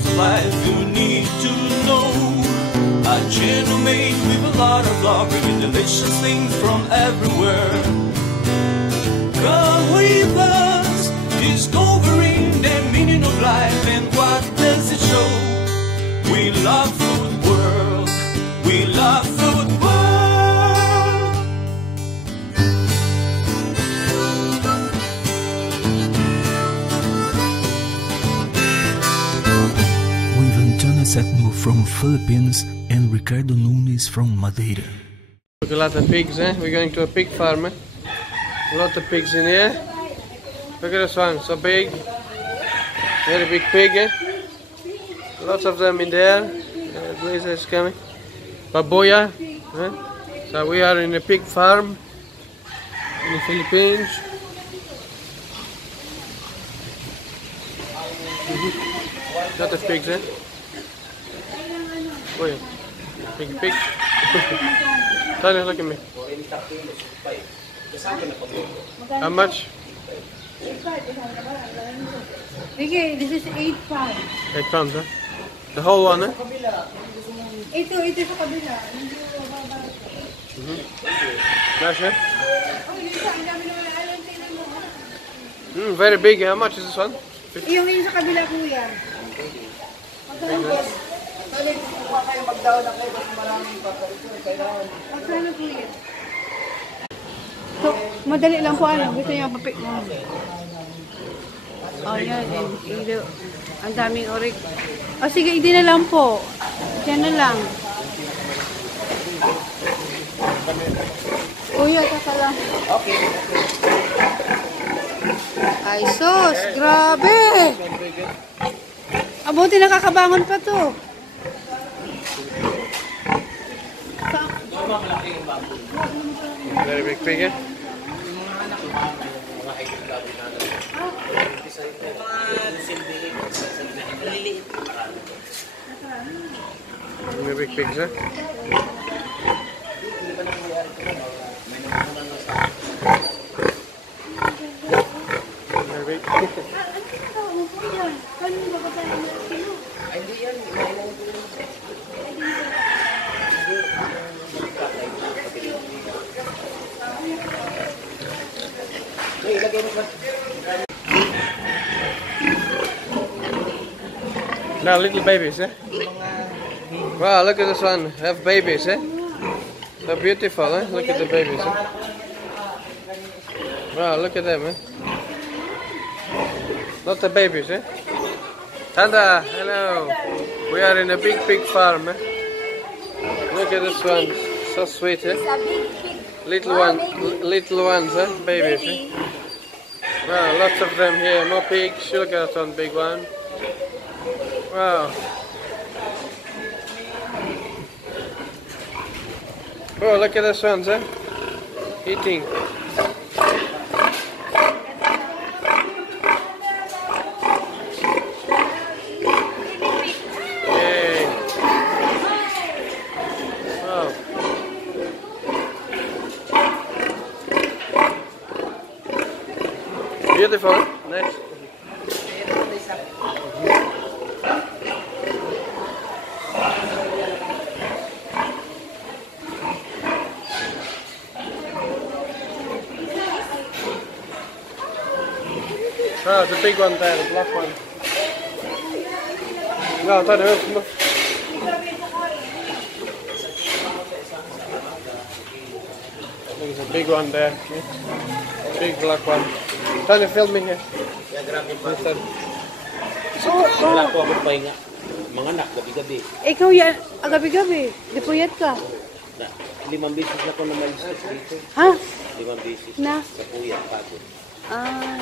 hours of life you need to know. A channel made with a lot of love, bringing delicious things from everywhere. Come with us, discovering the meaning of life and what does it show. We love food world, we love food world. With Antonia Septimo from Philippines and Ricardo Nunes from Madeira. Look, a lot of pigs, eh? We're going to a pig farm, eh? A lot of pigs in here. Look at this one, so big. Very big pig, eh? Lots of them in there. The blazer is coming. Baboya. Eh? So we are in a pig farm in the Philippines. Lot of pigs, eh? Oh yeah. Big pig. Tanya, look at me. How much? Okay, this is 8 pounds. 8 pounds, huh? The whole one, eh? Ito sa kabila. Nice, eh? Very big. How much is this one? Yung sa kabila, kuya. Magkano, kuya? So, madali lang po ano. Gusto niya papik mo. Oh, yan. Ang daming orig. Oh, sige, hindi na lang po. Diyan na lang. Kuya, kaka lang. Okay. Ay, sus. Grabe. Abuti nakakabangon pa to. Very big pig, eh? Very big pigs, eh? Very big. Now little babies, eh? Wow, look at this one. Have babies, eh? So beautiful, eh? Look at the babies, eh? Wow, look at them, eh? Not the babies, eh? Tanda, hello. We are in a big pig farm, eh? Look at this one. So sweet, eh? Little ones, eh? Babies, eh? Wow, lots of them here. More pigs. Look at that one, big one. Wow. Oh, look at this one, eh? Eating. Yay. Wow. Beautiful. Next. Oh, the big one there, the black one. No, turn it over. There's a big one there. Big black one. Turn it, film me here. Wala ko ako pahinga. Mga anak, gabi-gabi. Ikaw yan, gabi-gabi. Di puyat ka. 5 beses na ko na malistas dito. Ha? 5 beses Na? sa puyat pagod. Ah.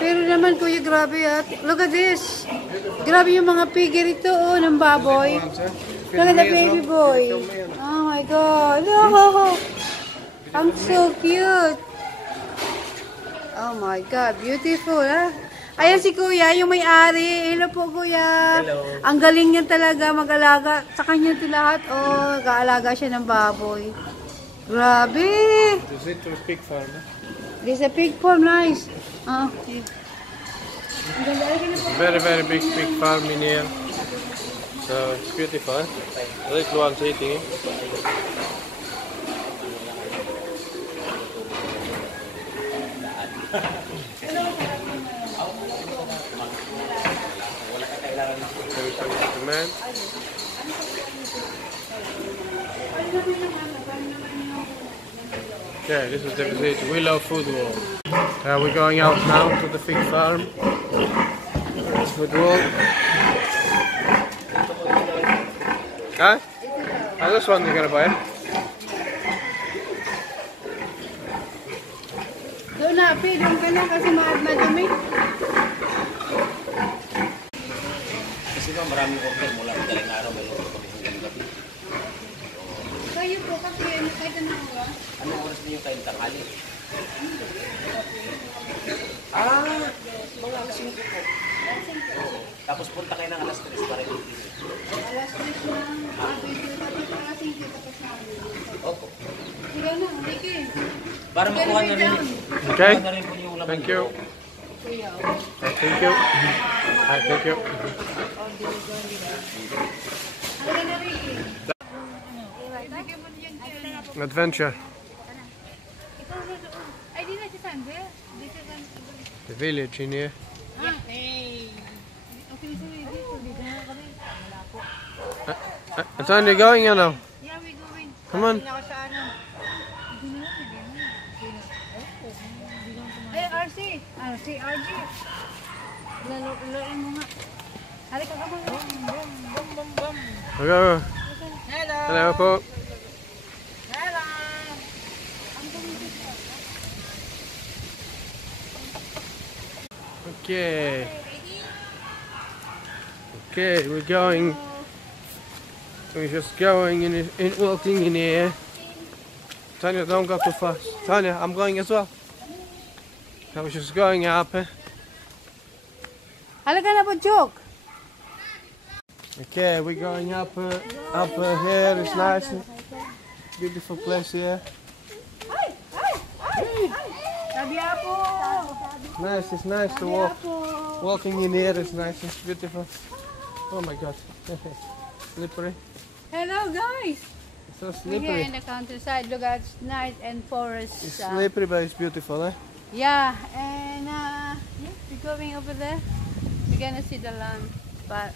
Pero naman kuya, grabe at. Look at this. Grabe yung mga figure ito, oh, ng baboy. Look at the baby boy. Oh my God. Oh, I'm so cute. Oh my God, beautiful, ha? Ayan si kuya, yung may-ari. Hello po, kuya. Hello. Ang galing niya talaga mag-alaga. Sa kanya ito lahat, oh, kaalaga siya ng baboy. Grabe. This is a pig farm, eh? This is a pig farm, nice. Oh, Very big farm in here. So it's beautiful. Eh? The little one's eating it. The man. Okay, this is the visit. We love food wall. We're going out now to the fig farm. Food wall. Huh? Oh, this one you're gonna buy. Doon na, doon ka na kasi madumi. Kasi ba maraming order mula madaling araw, may order kami hanggang gabi. Kayo po, kasi kahit anong oras? Anong oras niyo kayo tanghali? Mga alas 5 po. Tapos punta kayo ng alas 3 para i-eating. Alas 3 na, alas 5 tapos na. Opo. Sigaw na, hindi kayo. Para makuha na rin. Okay. Makuha na rin po yung laman. Thank you. Kuya, Thank you. Thank you. Adventure. The village in here. Antonia, going or no? Yeah, we're going. Come on. Ay, RC, RG. Laloin mo nga. Halika ka mo. Go. Hello po. Hello. Okay, we're going. We're just going in walking in here. Tanya, don't go too fast. Tanya, I'm going as well. I was just going up. Halika na po, joke. Okay, we're going up here. It's nice, beautiful place here. Sabi po. Nice, it's nice to walk. Walking in here is nice, it's beautiful. Oh my God, slippery. Hello, guys. It's so We're here slippery. in the countryside. Look at night and forest. It's slippery, but it's beautiful, eh? Yeah, and we're going over there. We're gonna see the land, but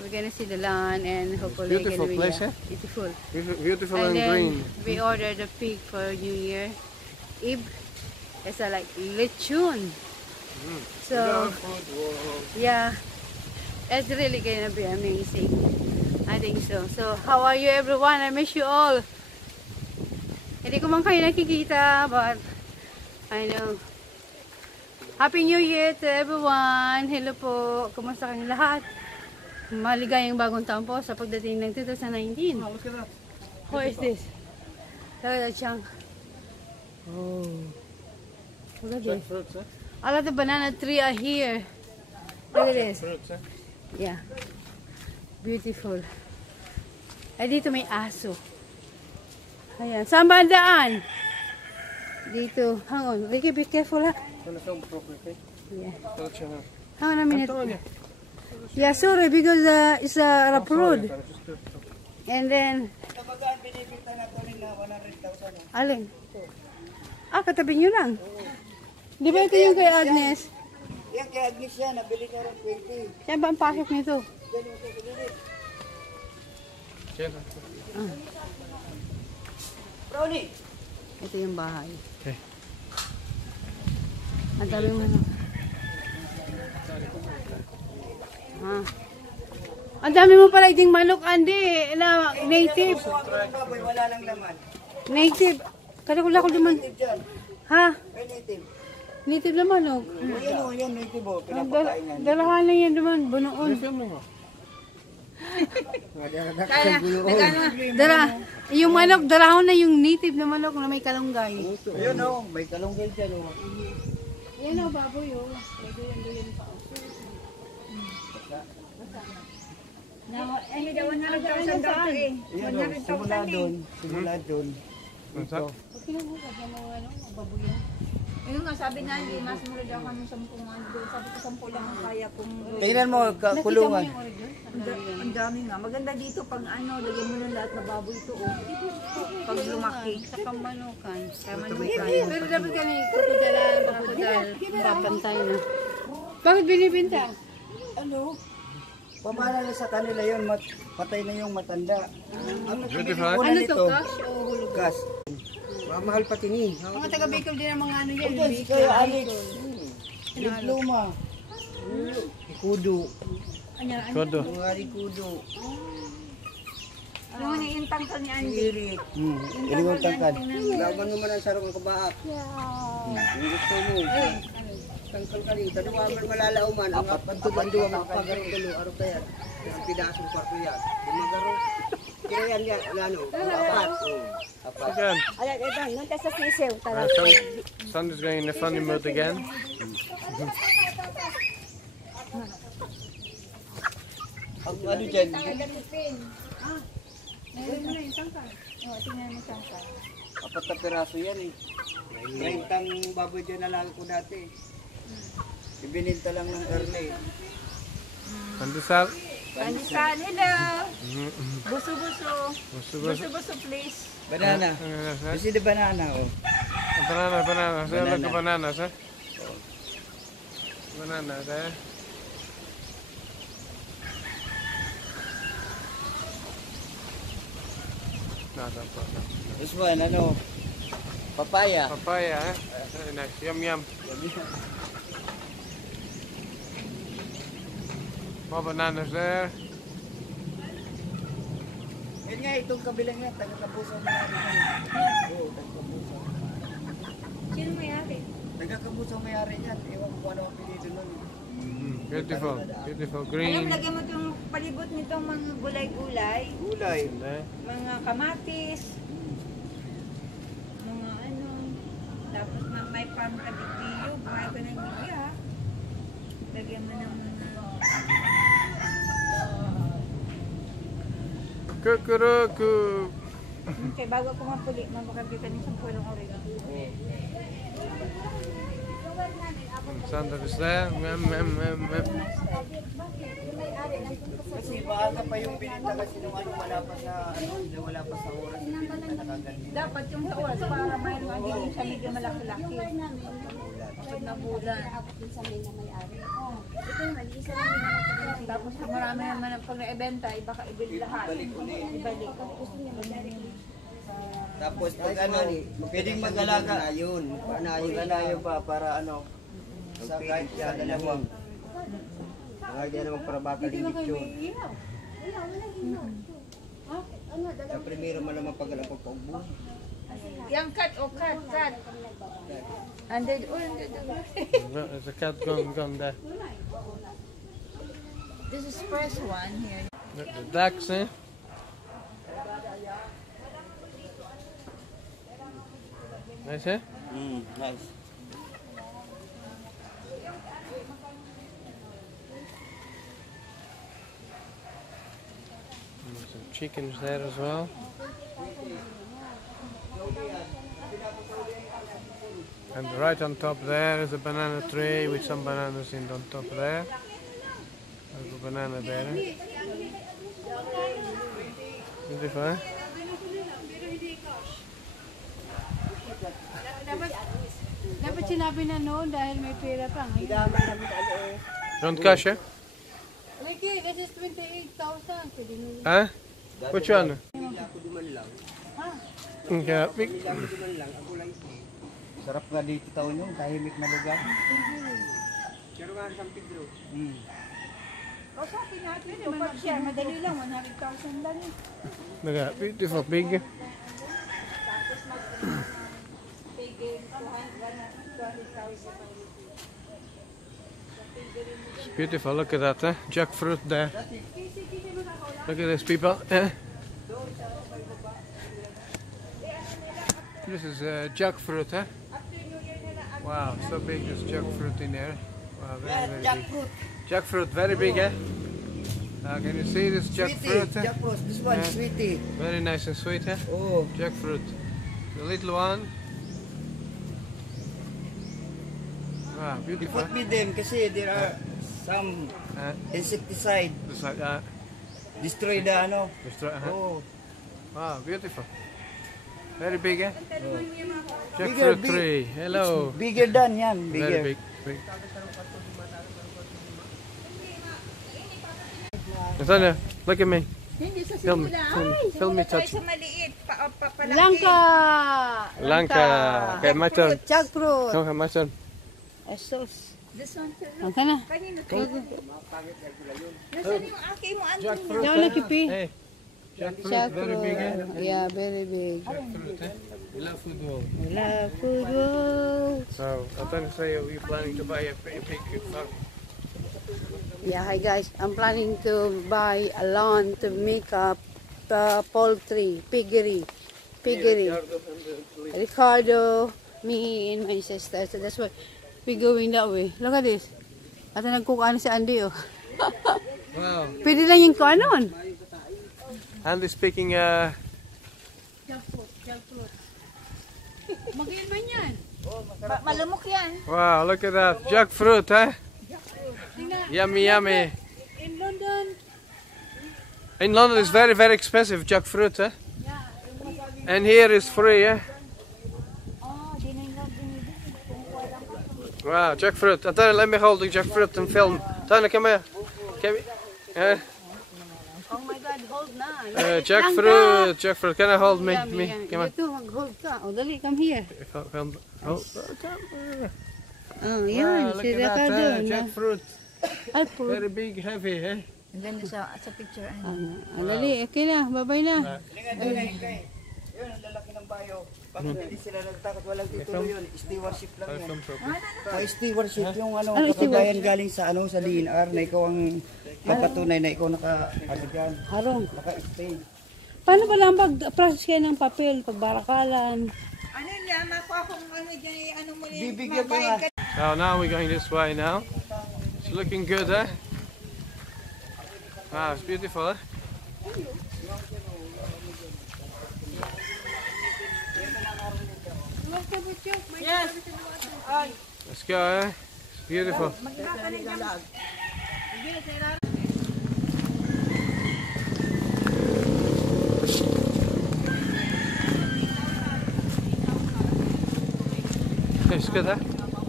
we're gonna see the land and hopefully Beautiful gonna be place, eh? beautiful. Beautiful and then green. we ordered a pig for New Year Eve. It's a like lechon. So yeah, it's really gonna be amazing. I think so. So how are you, everyone? I miss you all. Hindi ko man kayo nakikita, but I know. Happy New Year to everyone. Hello po. Kumusta kayong lahat? Maligayang bagong taon po sa pagdating ng 2019. Oh, look at that. What is this? Look at that chunk. Oh, Look at this. fruits, eh? A lot of banana tree are here. Look at this. Fruits, eh? Yeah. Beautiful. Ay, dito may aso. Ayan. Saan ba ang daan? Dito. Hang on. Ricky, be careful ha. Wanna film properly, okay? Yeah. Touch your hand. Hang on a minute. Antonia. Yeah, sorry, because it's a rough road. And then... Alin? Katabi nyo lang. Di ba ito yung kay Agnes? Yan kay Agnes yan, nabili ka rin 20. Saan ba ang pasok nito? Brownie! Ito yung bahay. Okay. Ang dami mo ano. Ang dami mo pala iting manok, Andy. Na native. Baboy, wala lang laman. Native. Kalakul naman. Native dyan. Ha? May native. Native na manok. Ayan o, yan native o. Ang Pinapakain yan. dalahan na yan naman. Bunoon. Film mo. Dala. Yung manok, dalahon na yung native na manok na may kalunggay. Ayan o, may kalunggay dyan o. Yan o, baboy o. May duyan pa. Ayan o, simula doon. Simula doon. What's that? Okay na mo, mga baboy yan. Yun nga, sabi na, hindi, mas mura daw kami 10 ano. Sabi ko 10 lang ang kaya kung... Tingnan mo, kulungan. Ang dami nga. Maganda dito pag ano, lagyan mo ng lahat na baboy ito, oh. Pag lumaki. Saka manukan. Pero dapat kami kukudalan, papantay na. Bakit binibinta? Ano? Pamana na sa kanila yun, patay na yung matanda. Ang Beautiful. Ano to, cash o hulog? gas. Mahal pati ni. Mga taga Bicol din ang mga ano yan. Ito, si Kuya Alex. Diploma. Kudo. Kodo. Mga kudo. Ano nga yung tangkal ni Andy? Irit. Iliwang tangkad. Laban naman ang sarong ang kabaak. Ang gusto mo. Tangkal ka rin. Tadua man malalauman. Ang pantuban-duwa magpagaro tulo. Araw kaya. Ang pidasong kwarto yan. Lumagaro. Kaya yan, ano, apat. Apat. Again. Ayan, ito, nung tayo sa sisew. Sandy's going in a funny mood again. Ang ano dyan, apat na piraso yan eh. 30 baboy dyan nalaga ko dati. Ibininta lang ng early. Pandesal. Panisan, hello! Buso-buso. Buso-buso. Buso-buso, please. Banana. You see the banana, oh. Banana. Say look at bananas, eh? Banana there. No. This one, ano, papaya. Papaya, eh? Very nice. Yum. More bananas there. Yan nga, itong kabilang yan, taga-kapuso na natin. Oo, taga-kapuso. Sino may-ari? Taga-kapuso may-ari yan. Ewan ko ano ang pinito nun. Beautiful Alam, green. lagyan mo itong palibot nitong mga gulay-gulay. Gulay. There. Mga kamatis. Mga ano. Tapos may farm ka digdiyog. May ka ng digya. Lagyan mo ng mga... Kukuruku. Okay, bago ko mapuli, mapakabita ng 10 oregano. Sandra is there. Kasi maaga pa yung binita kasi nung ano, wala pa sa oras. Nakagaling. Dapat yung sa oras para mayroon ang hindi siya medyo malaki-laki. Kapag nabulan. Tapos kung marami naman ang pag na-ebenta, baka ibili lahat. Ibalik. Tapos pag ano, pwedeng mag-alaga. Ayun. Panayon pa para ano, sa kahit sa dalawang. Mga diyan naman para bakal higit yun. Sa primero man naman pag alam pagpaubos. Yung cut o cut. Under. There's a cat gone there. This is first one here. The ducks, eh? Nice, eh? Nice. Some chickens there as well. And right on top there is a banana tree with some bananas in on top there. There's a banana there. Eh? Beautiful, eh? Dapat sinabi na noon dahil may pera pa. Don't cash, eh? Ricky, this is 28,000. Huh? Which one? Ako duman lang. Okay. Ako duman lang. Ako lang ito. Sarap nga dito taon yung tahimik na lugar. Pero nga San Pedro. O sa akin natin, yung pag-share, madali lang, 100,000 lang eh. Look at that, beautiful pig. Tapos mag-pigil 200,000. It's beautiful, look at that, eh? Jackfruit there. Look at this, people. Eh? This is jackfruit, eh? Wow, so big this jackfruit in there. Wow, very big. Jackfruit, very big, eh? Can you see this jackfruit? Sweetie, jackfruit. This one, sweetie. Very nice and sweet, eh? Oh. Jackfruit. The little one. Wow, You beautiful. put with them kasi there are some insecticide. Destroy the ano. Oh. Wow, beautiful. Very big, eh? Bigger, Jackfruit tree. Hello. Bigger than yan. Very Bigger. big. Antonia, look at me. Hindi sa Film me. Film me touch. sa maliit. Papalaki. Langka! Langka. Okay, my turn. Jackfruit. Okay, my turn. Esos. This one, sir. Ang kana. Kanino to? Nasaan yung aki mo, Anthony? Daw na kipi. Hey. Jackfruit, very big, eh? Yeah, very big. Jackfruit, eh? We love football. Love football. So, Antonia, say you're planning to buy a pig farm. Yeah, hi guys. I'm planning to buy a lawn to make up poultry, piggery. Ricardo, me, and my sister. So that's why we're going that way. Look at this. At nagkukaan si Andy, oh. Wow. Pwede lang yung kuanon. Andy speaking, Jackfruit. Magayon man yan. Malumok yan. wow, look at that. Jackfruit, eh? Yummy, yummy. In London. In London it's very, very expensive, jackfruit, eh? And here is free, eh? Oh, di na yung binibili. Wow, jackfruit. Antonia, let me hold the jackfruit and film. Antonia, come here. Oh my God, hold na. Jackfruit. Can I hold me? Come on. Ito, mag-hold ka. O, dali, come here. Film. Oh, Oh, yan. wow, look Si at that, Ricardo. jackfruit. Ay, po. Very big, heavy, eh? And then sa picture, Dali, okay na. Bye-bye na. Yun, ang lalaki ng bayo. Bakit hindi sila nagtakot? Walang titulo yun. Stewardship lang yan. Stewardship yung kagayan galing sa sa DNR na ikaw ang papatunay na ikaw naka-agyan. Harong. Naka-stay. Paano ba lang pag-process kayo ng papel, pagbarakalan? ano yan, ako akong ano dyan, ano mo yan, Bibigyan ka nga. Oh, now we're going this way now. It's looking good, eh? Wow, it's beautiful, eh? Yes. Let's go, eh? It's beautiful. It's good, eh?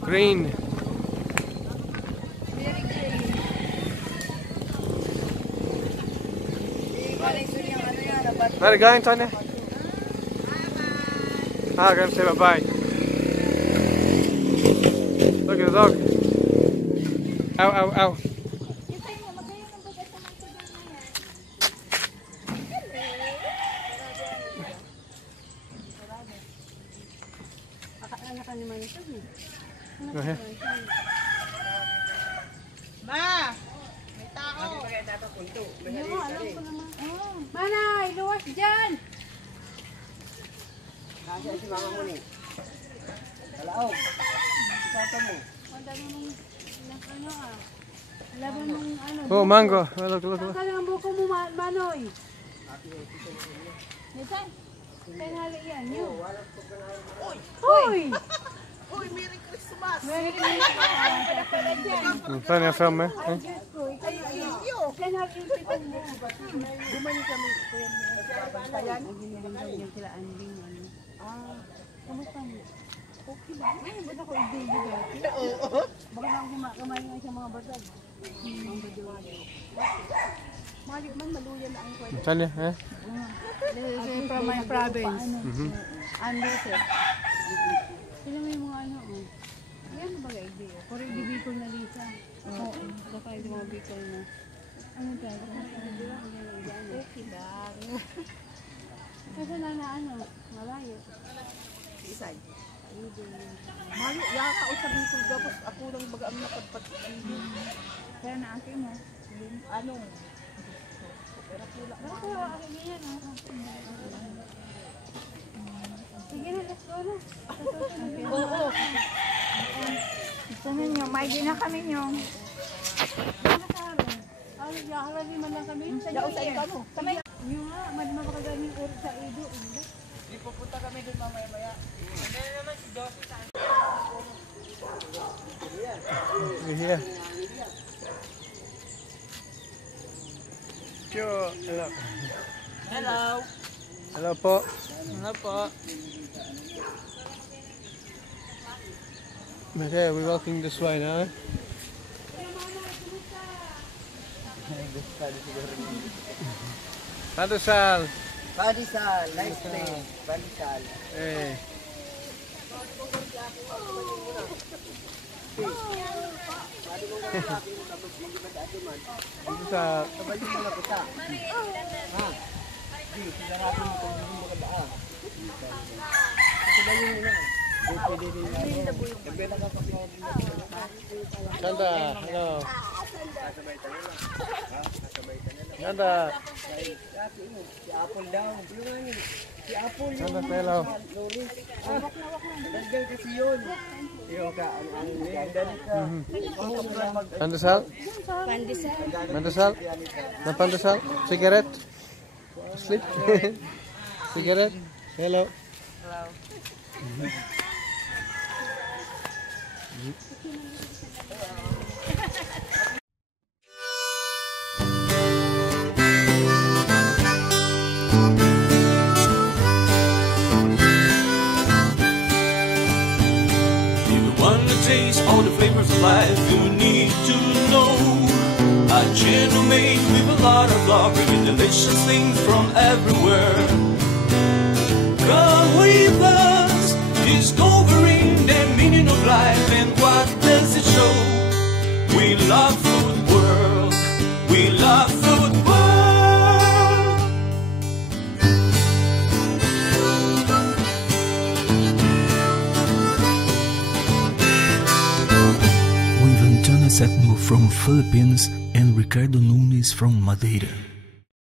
Green. Where are you going, Antonia? Ah, I'm going to say bye-bye. Look at the dog. Ow, ow, ow. Go ahead. Manay, luwas dyan! Nasa si mama mo ni. Kalaog. Papa mo. Laban mong ano. Oh, mango. Oh, look. Tanggal ang buko mo, Manoy. Nisan? Tanghali yan, yun. Uy! Uy, Merry Christmas! Merry Christmas! Antonia, film, eh? Tanghali yung pitan mo. Bumalik kami. Ayan? Yung kila Anding. Kamusta mo? Okay ba? Ay, ba't ako i-baby dati? Oo. Baka lang kumakamay nga siya mga batag. Mga badiwag. Malik man, maluyan na ang kwento. Antonia, eh? This is from my province. Andes, eh. Sila may mga ano, oh. Yan ba ga idea? Kore di Bicol na Lisa. Oo. Baka hindi mga Bicol na. Ano tayo? Okay ba? Kasi na ano, malayo. Isay. Mayo, yaka o sa Bicol gabos, ako lang baga ang nakadpat. Kaya na ate mo, ano? Pero pula. Ako, akin yan, oh. Sige na, let's go na. Oo. Gusto ninyo, may din na kami nyo. Ay, yahalali man lang kami. Yao sa iba mo. Kamay. Yung nga, mapakagaling ulit sa Edo. Di pupunta kami doon mamaya-maya. here. Sure. Hello. Hello. Hello po. Hello po. Okay, we're walking this way now. Padusal. Padisal, nice place. Padisal. Eh. Padusal. Sabay mo na kita. Ha? Di, sinarapin mo kung hindi mo kadaan. Sabay mo na. Pwede rin na. Pwede na kapag Ganda. Hello. Ganda. si Apple daw. Si Apple yung Ganda, hello. Loris. Nandyan kasi yun. Yung ka, ang ganda ka. Pandesal? Pandesal? Na pandesal? Cigarette? Sleep? Cigarette? Hello. Taste all the flavors of life you need to know. A channel made with a lot of love, bringing delicious things from everywhere. Come with us, discovering the meaning of life and what does it show. We love food world, we love food world. Antonia septimo from Philippines and Ricardo Nunes from Madeira.